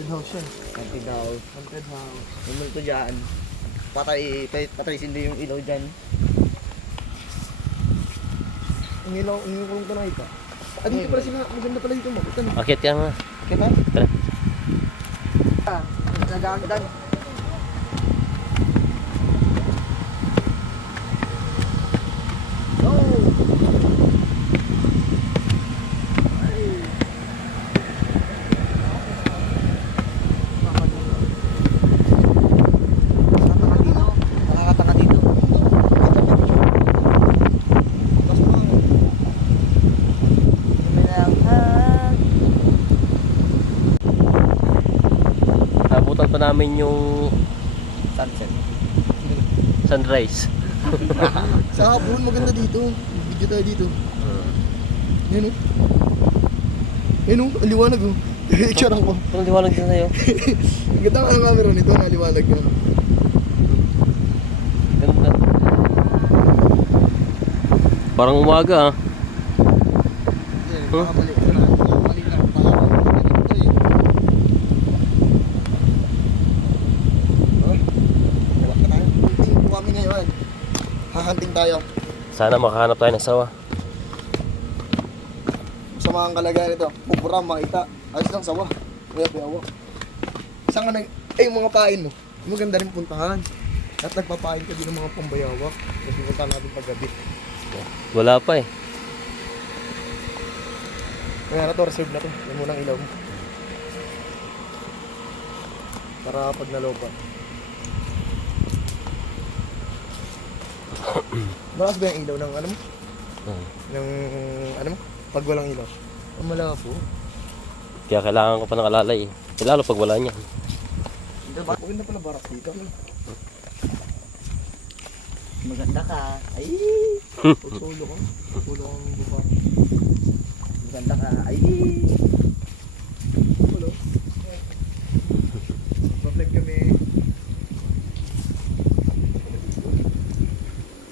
Haunted house yan. Haunted house. Haunted house. Yung multo dyan. Patay sindi yung ilaw dyan. Ang ilaw, yung kulong to nakita. Ah, dito pala sila. Maganda pala dito mo. Ito na. Akit yan nga. Kita? Tara. Ah, nag-aangdan. Nakakatanga dito. Nabutan pa namin yung Sunset. sunrise. Sa hapon, maganda dito. Video tayo dito. Yan o. Yan o, ang liwanag o. Picture ko. Anong liwanag din sa'yo? Ang ganda nga ng camera nito, naliwanag yun. Ganda. Parang umaga ah. Huh? Makabalik ka na. Balik na. Makabalik dito eh. Wala ka tayo. Hunting po kami ngayon. Hahanting tayo. Sana makahanap tayo ng sawa. Sa mga kalagayan nito. Pupuram, makita. Ayos lang sawa. Kaya piyawa. Saan ka nag... Eh, yung mga pain mo. Maganda rin puntahan. At nagpapain ka din ng mga pambayawak. Tapos pupuntahan natin paggabi. Wala pa eh. Kaya na to, reserve na to. Yan munang ilaw mo. Para pag nalobat. Malakas ba yung ilaw ng ano mo? Ng ano mo? Pag walang ilaw. Ang malabo. Kaya kailangan ko pa ng alalay eh. Lalo pag wala niya. Maganda pala barak dito. Maganda ka. Ay! Pagsulo ko. Pagsulo ko ng buka. Maganda ka. Ay! Pulo. Pa-flag kami.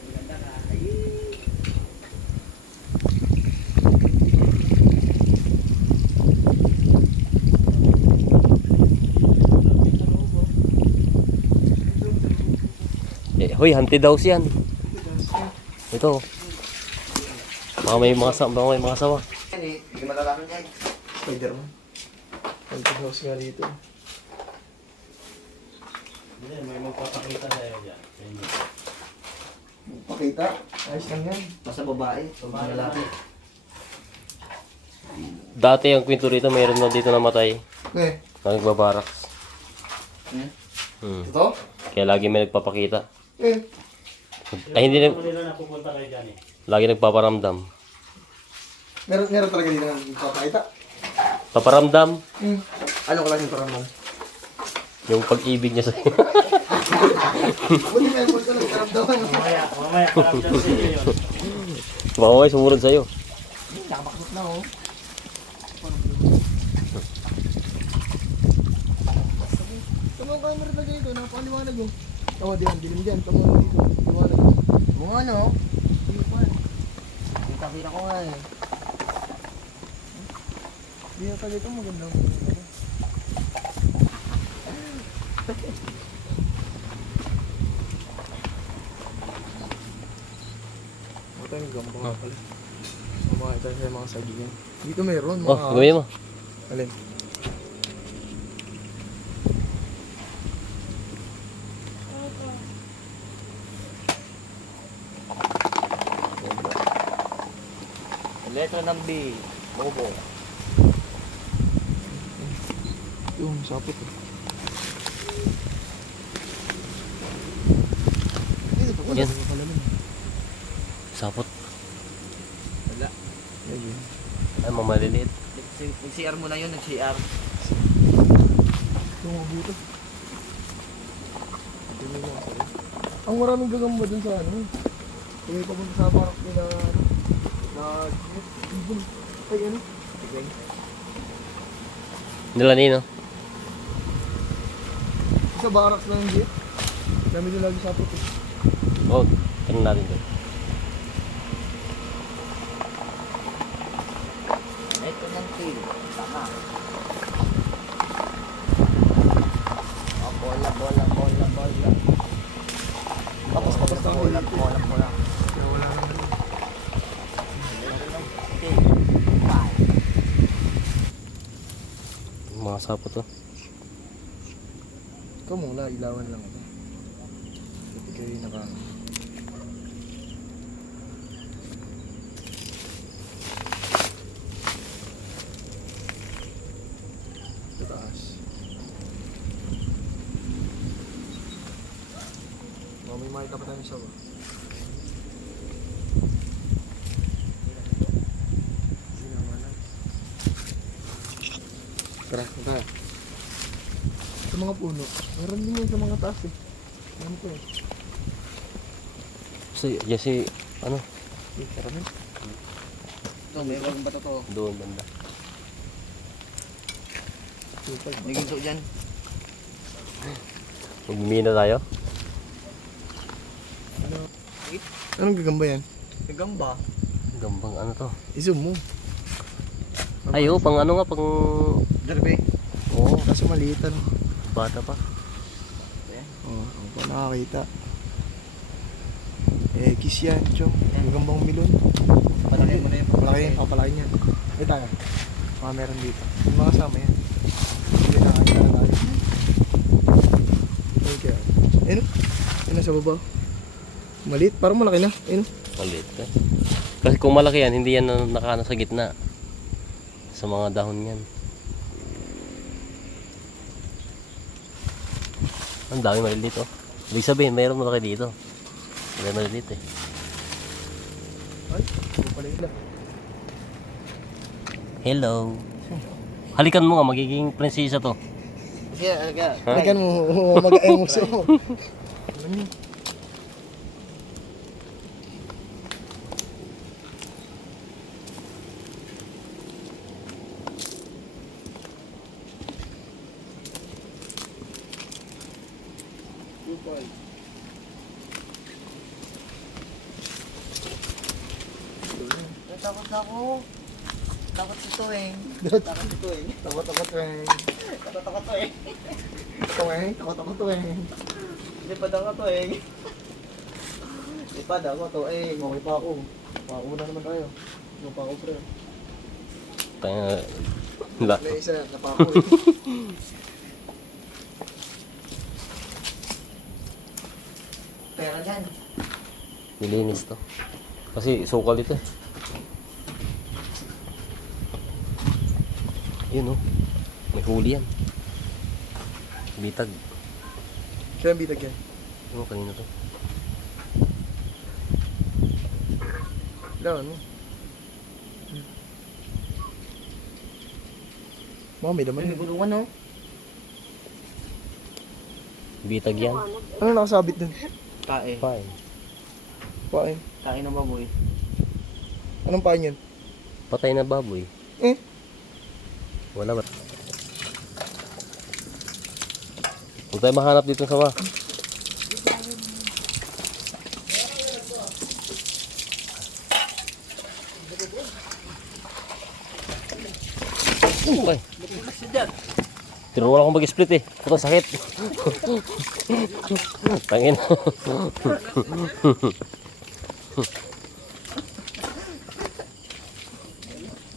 Maganda ka. Ay! Eh, hoy, haunted house yan. Ito. Baka may mga sawa. Yan eh. Hindi malalaman yan. Spider-Man. Haunted house nga dito. May magpapakita sa'yo dyan. Pakita. Ayos lang yan. Basta babae. Babae lalaki. Dati ang kwento rito, mayroon na dito namatay. Eh, Na nagbabaraks. ito? Kaya lagi may nagpapakita. Eh, Ay, hindi na. Lagi nagpaparamdam. meron talaga dito ng papakita. Paparamdam Ano ko lang yung parang yung pag-ibig niya sa'yo. Buti meron ko lang karamdaman. Mamaya, paramdam sa inyo yun. Baka may sumunod sa'yo. Nakabakot na oh. Tama ang camera na dito, napakaliwanag mo. Tawa diyan, dilim dyan. Tama mo dito, liwanag. Oo nga no. Kita ko nga eh. Hindi na talaga ito maganda. Ito yung gamba nga pala. Sumakita sa mga sagingan. Dito meron mga... Oh, gawin mo. Alin? Letra ng B. Bobo. Yung sapit eh. Dito pa wala Yan. yung kalamin. Sapot. Wala. Ayun. Ay, mga maliliit. Nag-CR mo na yun. Nag-CR. Yung mga buto. Ang maraming gagamba dun sa ano. Kaya papunta sa park nila na ibon. Ay ano? Nila nino. Sa barracks lang yung jeep. Dami nyo lagi sapot eh. Oh, tanong natin doon. Ito ng kill. Tama. Mga sapot to. Ikaw muna, ilawan lang ito. Hindi kayo naka... Sa taas. May makita pa tayo sa baba. Hindi naman lang. Tara, tayo. Sa mga puno. Meron din yun sa mga taas eh. Ano to eh? Kasi, ano? Tara na. Ito, may bagong bato to. Doon, banda. May ginto dyan. Magmimina tayo? Anong gagamba yan? Gagamba. Gambang ano to? I-zoom mo. Ay, oh, pang ano nga, pang... Derby. Oo, Kaso maliit ano. bata pa. Oo, ako pa nakakita. Kiss yan, chong. Gagambang milon. Malaki mo na yung Malaki yan, papalaki niyan. Eh tayo. Mga meron dito. Yung mga kasama yan. Hindi nakakita na tayo. Okay. Ayun. Ayun sa baba. Maliit, parang malaki na. Ayun. Maliit ka. Kasi kung malaki yan, hindi yan nakano sa gitna. Sa mga dahon yan. Ang dami maliliit oh. Ibig sabihin, mayroon malaki dito. May maliliit eh. Ay, pupalaki lang. Hello. Halikan mo nga, magiging prinsesa to. Sige, aga. Ha? Halika mo, mag-aemuso. Alam niyo. Takot na ako. Takot ito eh. Takot ito eh. Takot-takot eh. Takot to eh. Ito eh, takot-takot eh. Lipad ako to eh. Lipad ako to eh. Okay pa ako. Pauna naman tayo. Ano pa ako, pre? Tanga. May isa, napako eh. Pera dyan. Nilinis to. Kasi sukal ito eh. Yun oh. May huli yan. Bitag. Kaya ang bitag yan. Oo, kanina to. Lawan mo. Mga may laman May yun. gulungan no? Bitag yan. Ano nakasabit dun? Kain. Fine. Pain. Kain ng baboy. Anong pain yun? Patay na baboy. Eh? Wala ba? Huwag tayo mahanap dito sa ma. Okay. Tinuruan akong mag-split eh. Ito sakit. Tangin.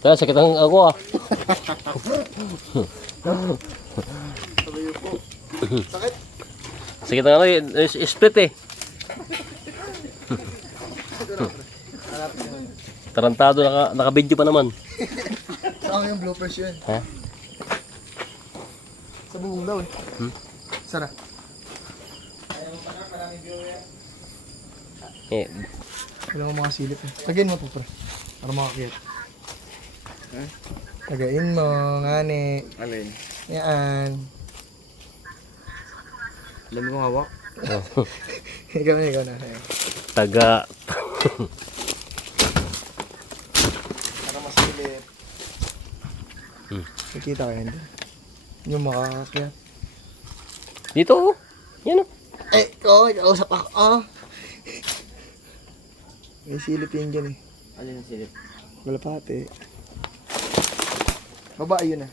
Kaya sakit ang ako ah. Sakit? Sakit ang ano eh. Split eh. Tarantado, naka-video pa naman. Saan yung bloopers yun? Ha? Sa bubong daw eh. Sana. Eh, Wala mga silip eh. Tagayin mo po, pre. Para makakit. Tagayin mo, ngani. Alin? Yan. Alam mo hawak? Ikaw na. Ayan. taga. Para masilip. Nakikita ko yan. Yung makakakyat. Dito oh. Yan oh. Eh, kausap ako. May silip yun dyan eh. Alin ang silip? Kalapate. Baba, yun na.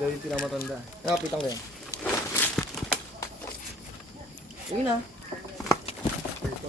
Dahil yung pinamatanda. Nakapitan ko yan. Yun na. Ito.